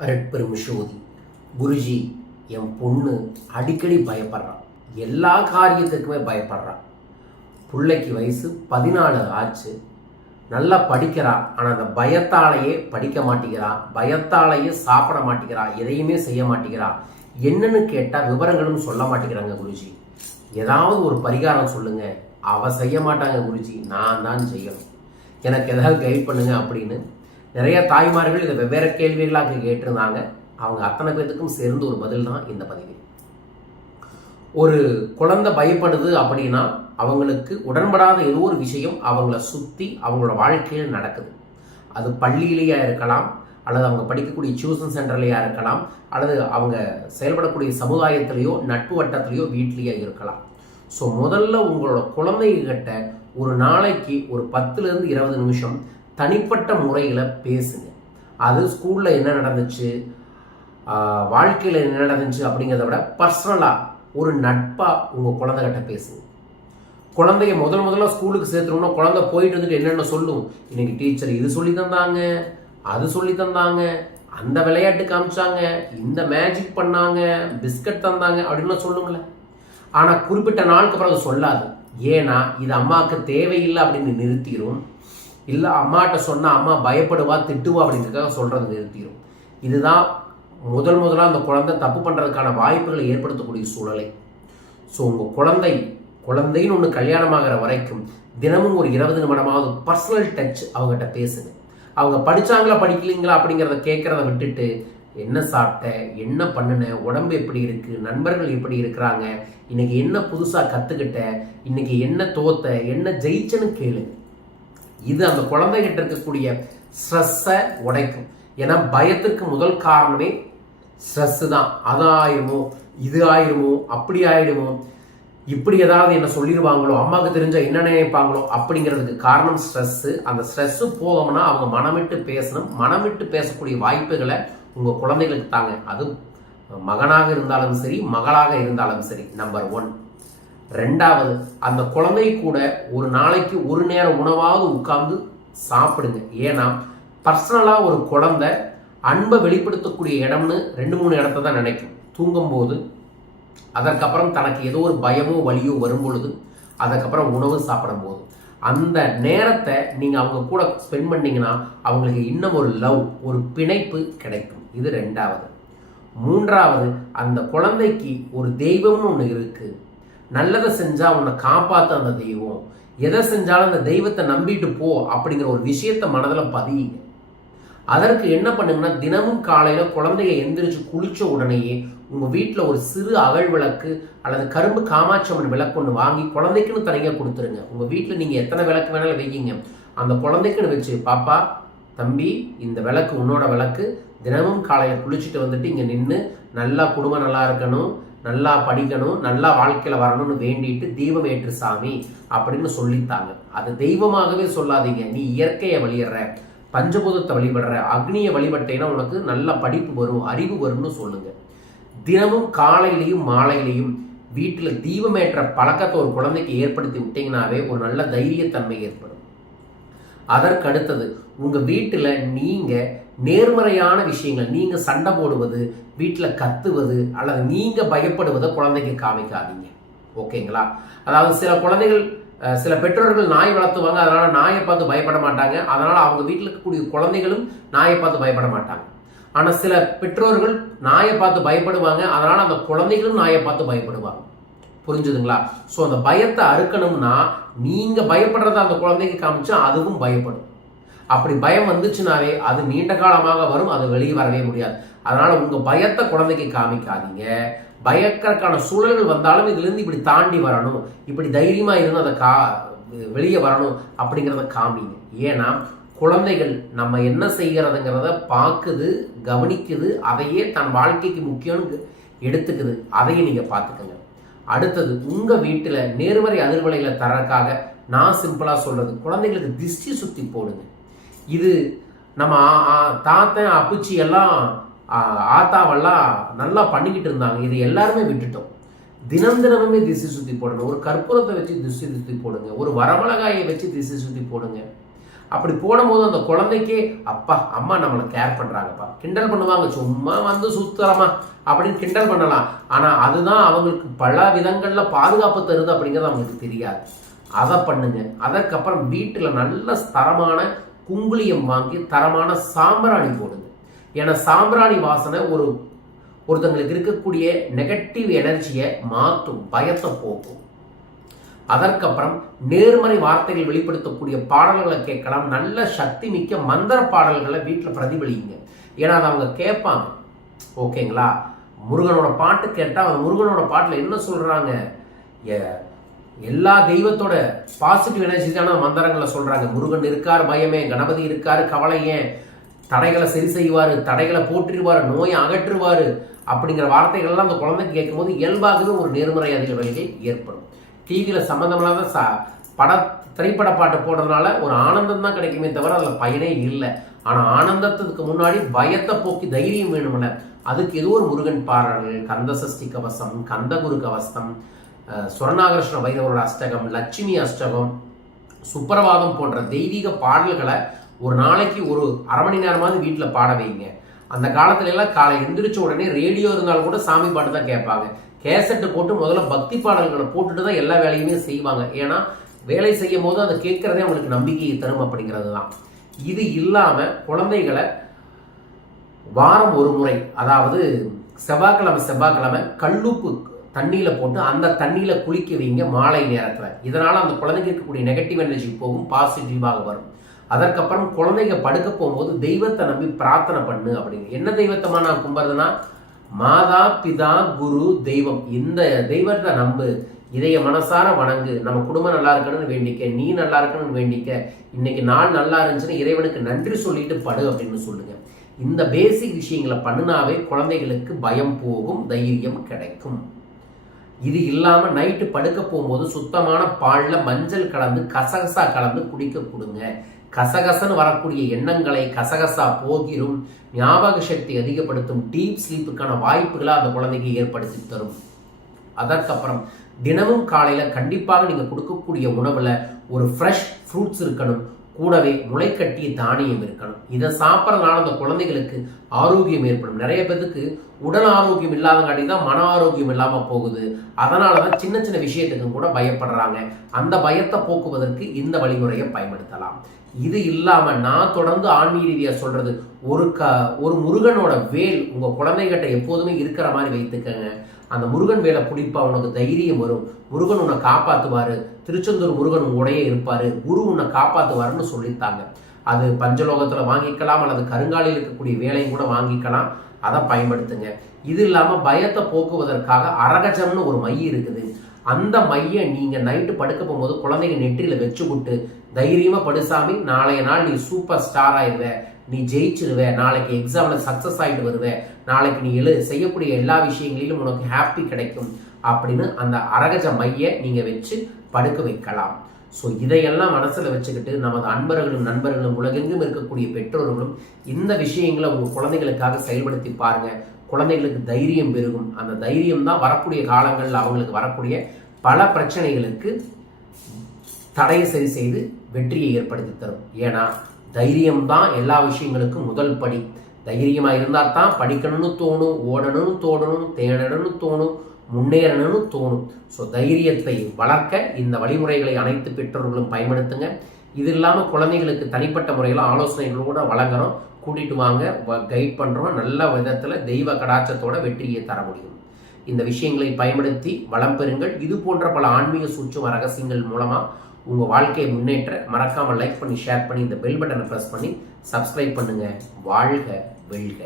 அருட்பெரும் சோதி குருஜி என் பொண்ணு அடிக்கடி பயப்படுறான். எல்லா காரியத்துக்குமே பயப்படுறான். பிள்ளைக்கு வயசு பதினாலு ஆச்சு. நல்லா படிக்கிறா ஆனால் அந்த பயத்தாலேயே படிக்க மாட்டேங்கிறா பயத்தாலேயே சாப்பிட மாட்டேங்கிறா எதையுமே செய்ய மாட்டேங்கிறா என்னன்னு கேட்டால் விவரங்களும் சொல்ல மாட்டேங்கிறாங்க குருஜி. ஏதாவது ஒரு பரிகாரம் சொல்லுங்க. அவ செய்ய மாட்டாங்க குருஜி. நான் தான் செய்யணும். எனக்கு ஏதாவது கைட் பண்ணுங்க அப்படின்னு நிறைய தாய்மார்கள் இதை வெவ்வேறு கேள்விகளாக கேட்டிருந்தாங்க. அவங்க அத்தனை பேர்த்துக்கும் சேர்ந்து ஒரு பதில் தான் இந்த பதிவு. ஒரு குழந்தை பயப்படுது அப்படின்னா அவங்களுக்கு உடன்படாத ஏதோ ஒரு விஷயம் அவங்கள சுற்றி அவங்களோட வாழ்க்கையில் நடக்குது. அது பள்ளியிலேயா இருக்கலாம் அல்லது அவங்க படிக்கக்கூடிய டியூஷன் சென்டர்லையா இருக்கலாம் அல்லது அவங்க செயல்படக்கூடிய சமுதாயத்திலேயோ நட்பு வட்டத்திலேயோ வீட்லேயோ இருக்கலாம். ஸோ முதல்ல உங்களோட குழந்தைகிட்ட ஒரு நாளைக்கு ஒரு பத்துலேருந்து இருபது நிமிஷம் தனிப்பட்ட முறையில் பேசுங்க. அது ஸ்கூலில் என்ன நடந்துச்சு? வாழ்க்கையில் என்ன நடந்துச்சு அப்படிங்கிறத விட பர்சனலாக ஒரு நட்பாக உங்கள் குழந்தைகிட்ட பேசுங்க. குழந்தைய முதல் முதல்ல ஸ்கூலுக்கு சேர்த்துருவோம்னா குழந்தை போயிட்டு வந்துட்டு என்னென்ன சொல்லும்? இன்னைக்கு டீச்சர் இது சொல்லி தந்தாங்க அது சொல்லி தந்தாங்க அந்த விளையாட்டு காமிச்சாங்க இந்த மேஜிக் பண்ணாங்க பிஸ்கட் தந்தாங்க அப்படின்லாம் சொல்லுங்கள ஆனால் குறிப்பிட்ட நாளுக்கு அப்புறம் அது சொல்லாது. ஏன்னா இது அம்மாவுக்கு தேவையில்லை அப்படின்னு நிறுத்திடும் இல்லை அம்மாட்ட சொன்னால் அம்மா பயப்படுவா திட்டுவா அப்படிங்கிறதுக்காக சொல்கிறது நிறுத்திடும் இதுதான் முதல் முதலாக அந்த குழந்தை தப்பு பண்ணுறதுக்கான வாய்ப்புகளை ஏற்படுத்தக்கூடிய சூழலை. ஸோ உங்கள் குழந்தை குழந்தைன்னு ஒன்று கல்யாணமாகிற வரைக்கும் தினமும் ஒரு இருபது நிமிடமாவது பர்சனல் டச் அவங்ககிட்ட பேசுங்க. அவங்க படிச்சாங்களா படிக்கலீங்களா அப்படிங்கிறத கேட்குறத விட்டுட்டு என்ன சாப்பிட்ட? என்ன பண்ணுன? உடம்பு எப்படி இருக்குது நண்பர்கள் எப்படி இருக்கிறாங்க? இன்னைக்கு என்ன புதுசாக கற்றுக்கிட்ட இன்னைக்கு என்ன தோத்த? என்ன ஜெயிச்சன்னு கேளு இது அந்த குழந்தைகிட்ட இருக்கக்கூடிய ஸ்ட்ரெஸ்ஸை உடைக்கும். ஏன்னா பயத்துக்கு முதல் காரணமே ஸ்ட்ரெஸ்ஸு தான் அது ஆயிருமோ இது ஆயிருமோ அப்படி ஆயிடுமோ இப்படி ஏதாவது என்ன சொல்லிடுவாங்களோ அம்மாவுக்கு தெரிஞ்சா என்ன நினைப்பாங்களோ அப்படிங்கிறதுக்கு காரணம் ஸ்ட்ரெஸ்ஸு. அந்த ஸ்ட்ரெஸ்ஸு போகணும்னா அவங்க மனமிட்டு பேசணும். மனமிட்டு பேசக்கூடிய வாய்ப்புகளை உங்கள் குழந்தைகளுக்கு தாங்க. அது மகனாக இருந்தாலும் சரி மகளாக இருந்தாலும் சரி நம்பர் ஒன். ரெண்டாவது அந்த குழந்தை கூட ஒரு நாளைக்கு ஒரு நேரம் உணவாவது உட்கார்ந்து சாப்பிடுங்க. ஏன்னா பர்சனலாக ஒரு குழந்தை அன்பை வெளிப்படுத்தக்கூடிய இடம்னு ரெண்டு மூணு இடத்த தான் நினைக்கும். தூங்கும்போது அதற்கப்புறம் தனக்கு ஏதோ ஒரு பயமோ வலியோ வரும் பொழுது அதுக்கப்புறம் உணவு சாப்பிடும் போது அந்த நேரத்தை நீங்கள் அவங்க கூட ஸ்பெண்ட் பண்ணீங்கன்னா அவங்களுக்கு இன்னும் ஒரு லவ் ஒரு பிணைப்பு கிடைக்கும். இது ரெண்டாவது. மூன்றாவது அந்த குழந்தைக்கு ஒரு தெய்வம்னு ஒன்று இருக்குது நல்லதை செஞ்சா உன்னை காப்பாற்ற அந்த தெய்வம். எதை செஞ்சாலும் அந்த தெய்வத்தை நம்பிட்டு போ அப்படிங்கிற ஒரு விஷயத்த மனதில் பதியுங்க. அதற்கு என்ன பண்ணுங்கன்னா தினமும் காலையில குழந்தைய எந்திரிச்சு குளிச்ச உடனேயே உங்க வீட்டில் ஒரு சிறு அகல் விளக்கு அல்லது கரும்பு காமாட்சம்மன் விளக்கு ஒன்று வாங்கி குழந்தைக்குன்னு தனியாக கொடுத்துருங்க. உங்க வீட்டில் நீங்க எத்தனை விளக்கு வேணாலும் வைக்கிங்க அந்த குழந்தைக்குன்னு வச்சு பாப்பா தம்பி இந்த விளக்கு உன்னோட விளக்கு. தினமும் காலையில் குளிச்சுட்டு வந்துட்டு இங்கே நின்று நல்லா குடும்பம் நல்லா இருக்கணும். நல்லா படிக்கணும் நல்லா வாழ்க்கையில் வரணும்னு வேண்டிட்டு தெய்வம் ஏற்று சாமி அப்படின்னு சொல்லித்தாங்க. அது தெய்வமாகவே சொல்லாதீங்க. நீ இயற்கையை வழியிடுற பஞ்சபூதத்தை வழிபடுற அக்னியை வழிபட்டேன்னா உனக்கு நல்ல படிப்பு வரும் அறிவு வரும்னு சொல்லுங்க. தினமும் காலையிலையும் மாலையிலையும் வீட்டில் தீபமேற்ற பழக்கத்தை ஒரு குழந்தைக்கு ஏற்படுத்தி விட்டீங்கனாவே ஒரு நல்ல தைரியத்தன்மை ஏற்படும். அதற்கு அடுத்தது வீட்டில் நீங்கள் நேர்மறையான விஷயங்கள் நீங்க சண்டை போடுவது வீட்டில் கத்துவது அல்லது நீங்க பயப்படுவதை குழந்தைக்கு காமிக்காதீங்க. ஓகேங்களா? அதாவது சில குழந்தைகள் சில பெற்றோர்கள் நாய் வளர்த்துவாங்க அதனால நாயை பார்த்து பயப்பட மாட்டாங்க. அதனால அவங்க வீட்டில் இருக்கக்கூடிய குழந்தைகளும் நாயை பார்த்து பயப்பட மாட்டாங்க. ஆனால் சில பெற்றோர்கள் நாயை பார்த்து பயப்படுவாங்க அதனால அந்த குழந்தைகளும் நாயை பார்த்து பயப்படுவாங்க. புரிஞ்சுதுங்களா? ஸோ அந்த பயத்தை அறுக்கணும்னா நீங்க பயப்படுறத அந்த குழந்தைக்கு காமிச்சா அதுவும் பயப்படும். அப்படி பயம் வந்துச்சுனாவே அது நீண்ட காலமாக வரும் அது வெளியே வரவே முடியாது. அதனால உங்க பயத்தை குழந்தைக்கு காமிக்காதீங்க. பயக்கறக்கான சூழல்கள் வந்தாலும் இதுல இருந்து இப்படி தாண்டி வரணும். இப்படி தைரியமா இருந்து அதை கா வெளியே வரணும் அப்படிங்கிறத காமிங்க. ஏன்னா குழந்தைகள் நம்ம என்ன செய்கிறதுங்கிறத பார்க்குது கவனிக்குது அதையே தன் வாழ்க்கைக்கு முக்கியம்னு எடுத்துக்குது. அதையும் நீங்க பார்த்துக்கங்க. அடுத்தது உங்க வீட்டில் நேர்மறை அதிர்வலைகளை தரக்காக நான் சிம்பிளா சொல்றது குழந்தைகளுக்கு திஷ்டி சுத்தி போடுங்க. இது நம்ம தாத்தன் அப்புச்சி எல்லாம் ஆத்தாவெல்லாம் நல்லா பண்ணிக்கிட்டு இருந்தாங்க. இது எல்லாருமே விட்டுட்டோம். தினம் தினமுமே திசை சுத்தி போடணும். ஒரு கற்பூரத்தை வச்சு திசை சுற்றி போடுங்க. ஒரு வரமிளகாயை வச்சு திசை சுற்றி போடுங்க. அப்படி போடும்போது அந்த குழந்தைக்கே அப்பா அம்மா நம்மளை கேர் பண்ணுறாங்கப்பா கிண்டல் பண்ணுவாங்க. சும்மா வந்து சுத்தரமா அப்படின்னு கிண்டல் பண்ணலாம். ஆனால் அதுதான் அவங்களுக்கு பல விதங்களில் பாதுகாப்பு தருது அப்படிங்கிறது அவங்களுக்கு தெரியாது. அதை பண்ணுங்க. அதற்கப்புறம் வீட்டில் நல்ல தரமான குங்குளியம் வாங்கி தரமான சாம்பிராணி போடுங்க ஏன்னா சாம்பிராணி வாசனை ஒரு ஒருத்தங்களுக்கு இருக்கக்கூடிய நெகட்டிவ் எனர்ஜியை மாற்றும் பயத்தை போக்கும். அதற்கப்புறம் நேர்மறை வார்த்தைகள் வெளிப்படுத்தக்கூடிய பாடல்களை கேட்கலாம். நல்ல சக்தி மிக்க மந்திர பாடல்களை வீட்டில் பிரதிபலிங்க ஏன்னா அதை அவங்க கேட்பாங்க. ஓகேங்களா? முருகனோட பாட்டு கேட்டால் அவங்க முருகனோட பாட்டில் என்ன சொல்கிறாங்க எல்லா தெய்வத்தோட பாசிட்டிவ் எனர்ஜி தானே மந்திரங்களை சொல்கிறாங்க முருகன் இருக்கார் பயமே. கணபதி இருக்கார் கவலை ஏன்? தடைகளை சரி செய்வார் தடைகளை போற்றிடுவார் நோயை அகற்றுவார் அப்படிங்கிற வார்த்தைகள்லாம் அந்த குழந்தைக்கு கேட்கும்போது இயல்பாகவே ஒரு நேர்மறை வழியை ஏற்படும். டிவியில் சம்மந்தமில்லாத ச பட திரைப்பட பாட்டு போடுறதுனால ஒரு ஆனந்தம் தான் கிடைக்குமே தவிர அதில் பயனே இல்லை. ஆனால் ஆனந்தத்துக்கு முன்னாடி பயத்தை போக்கி தைரியம் வேணும்ல. அதுக்கு ஏதோ ஒரு முருகன் பாடல்கள் கந்த சஷ்டி கவசம் கந்தகுரு கவசம் சுவர்ணாகிருஷ்ண வைரவரோட அஷ்டகம் லட்சுமி அஷ்டகம் சுப்பிரவாதம் போன்ற தெய்வீக பாடல்களை ஒரு நாளைக்கு ஒரு அரை மணி நேரமாவது வீட்டில் பாட வைங்க. அந்த காலத்துல எல்லாம் காலை எந்திரிச்ச உடனே ரேடியோ இருந்தாலும் கூட சாமி பாட்டு தான் கேட்பாங்க. கேசட்டு போட்டு முதல்ல பக்தி பாடல்களை போட்டுட்டு தான் எல்லா வேலையுமே செய்வாங்க. ஏன்னா வேலை செய்யும் போது அதை கேட்கறதே அவங்களுக்கு நம்பிக்கையை தரும் அப்படிங்கிறது தான். இது இல்லாம குழந்தைகளை வாரம் ஒரு முறை அதாவது செவ்வாய்க்கிழமை செவ்வாய்க்கிழமை கல்லுப்பு தண்ணியில் போட்டு அந்த தண்ணியில் குளிக்க வைங்க மாலை நேரத்தில். இதனால் அந்த குழந்தைக்கு இருக்கக்கூடிய நெகட்டிவ் எனர்ஜி போகும் பாசிட்டிவாக வரும். அதற்கப்புறம் குழந்தைங்க படுக்க போகும்போது தெய்வத்தை நம்பி பிரார்த்தனை பண்ணு அப்படின்னு என்ன தெய்வத்தமா நான் கும்பிட்றதுன்னா மாதா பிதா குரு தெய்வம். இந்த தெய்வத்தை நம்பு. இதைய மனசார வணங்கு. நம்ம குடும்பம் நல்லா இருக்கணும்னு வேண்டிக்க. நீ நல்லா இருக்கணும்னு வேண்டிக்க. இன்னைக்கு நாள் நல்லா இருந்துச்சுன்னு இறைவனுக்கு நன்றி சொல்லிட்டு படு அப்படின்னு சொல்லுங்க. இந்த பேசிக் விஷயங்களை பண்ணினாவே குழந்தைகளுக்கு பயம் போகும் தைரியம் கிடைக்கும். இது இல்லாமல் நைட்டு படுக்க போகும்போது சுத்தமான பாலில் மஞ்சள் கலந்து கசகசா கலந்து குடிக்க கொடுங்க. கசகசன்னு வரக்கூடிய எண்ணங்களை கசகசா போகிரும். ஞாபக சக்தி அதிகப்படுத்தும். டீப் ஸ்லீப்புக்கான வாய்ப்புகளை அந்த குழந்தைக்கு ஏற்படுத்தி தரும். அதற்கப்புறம் தினமும் காலையில் கண்டிப்பாக நீங்கள் கொடுக்கக்கூடிய உணவில் ஒரு ஃப்ரெஷ் ஃப்ரூட்ஸ் இருக்கணும். கூடவே முளைக்கட்டிய தானியம் இருக்கணும். இதை சாப்பிட்றதுனால அந்த குழந்தைகளுக்கு ஆரோக்கியம் ஏற்படும். நிறைய பேருக்கு உடல் ஆரோக்கியம் இல்லாதங்காட்டி தான் மன ஆரோக்கியம் இல்லாமல் போகுது. அதனால தான் சின்ன சின்ன விஷயத்துக்கும் கூட பயப்படுறாங்க. அந்த பயத்தை போக்குவதற்கு இந்த வழிமுறையை பயன்படுத்தலாம். இது இல்லாமல் நான் தொடர்ந்து ஆன்மீக ரீதியாக சொல்கிறது ஒரு க ஒரு முருகனோட வேல் உங்கள் குழந்தைகிட்ட எப்போதுமே இருக்கிற மாதிரி வைத்துக்கங்க. அந்த முருகன் வேலை பிடிப்பா உனக்கு தைரியம் வரும். முருகன் உன்னை காப்பாற்றுவார் திருச்செந்தூர் முருகன் உடையே இருப்பாரு. குரு உன்னை காப்பாற்றுவாருன்னு சொல்லித்தாங்க அது பஞ்சலோகத்தில் வாங்கிக்கலாம் அல்லது கருங்காலில் இருக்கக்கூடிய வேலையும் கூட வாங்கிக்கலாம். அதை பயன்படுத்துங்க. இது இல்லாமல் பயத்தை போக்குவதற்காக அரகஜம்னு ஒரு மை இருக்குது. அந்த மைய நீங்க நைட்டு படுக்க போகும்போது குழந்தைங்க நெற்றியில வச்சு விட்டு தைரியமா படுசாமி நாளைய நாள் நீ சூப்பர் ஸ்டார் ஆயிடுவேன் நீ ஜெயிச்சிருவ நாளைக்கு எக்ஸாமில் சக்ஸஸ் ஆகிட்டு வருவ நாளைக்கு நீ எழு செய்யக்கூடிய எல்லா விஷயங்களிலும் உனக்கு ஹாப்பி கிடைக்கும் அப்படின்னு அந்த அரகஜ மைய நீங்கள் வச்சு படுக்க வைக்கலாம். ஸோ இதையெல்லாம் மனசில் வச்சுக்கிட்டு நமது அன்பர்களும் நண்பர்களும் உலகெங்கும் இருக்கக்கூடிய பெற்றோர்களும் இந்த விஷயங்களை உங்கள் குழந்தைகளுக்காக செயல்படுத்தி பாருங்க. குழந்தைகளுக்கு தைரியம் பெருகும். அந்த தைரியம் தான் வரக்கூடிய காலங்களில் அவங்களுக்கு வரக்கூடிய பல பிரச்சனைகளுக்கு தடையை சரி செய்து வெற்றியை ஏற்படுத்தி தரும். ஏன்னா தைரியம் தான் எல்லா விஷயங்களுக்கும் முதல் படி. தைரியமாக இருந்தால் தான் படிக்கணும்னு தோணும் ஓடணும்னு தோணணும் தேடணும்னு தோணும் முன்னேறணும்னு தோணும். ஸோ தைரியத்தை வளர்க்க இந்த வழிமுறைகளை அனைத்து பெற்றோர்களும் பயன்படுத்துங்க. இது இல்லாமல் குழந்தைகளுக்கு தனிப்பட்ட முறையில் ஆலோசனைகளோட வழங்குறோம் கூட்டிகிட்டு வாங்க கைட் பண்ணுறோம் நல்ல விதத்தில் தெய்வ கடாச்சத்தோட வெற்றியை தர முடியும். இந்த விஷயங்களை பயன்படுத்தி வளம் பெறுங்கள். இது போன்ற பல ஆன்மீக சூட்சும ரகசியங்கள் மூலமாக உங்கள் வாழ்க்கையை முன்னேற்ற மறக்காமல் லைக் பண்ணி ஷேர் பண்ணி இந்த பெல் பட்டனை ப்ரெஸ் பண்ணி சப்ஸ்கிரைப் பண்ணுங்கள் வாழ்க வெல்க.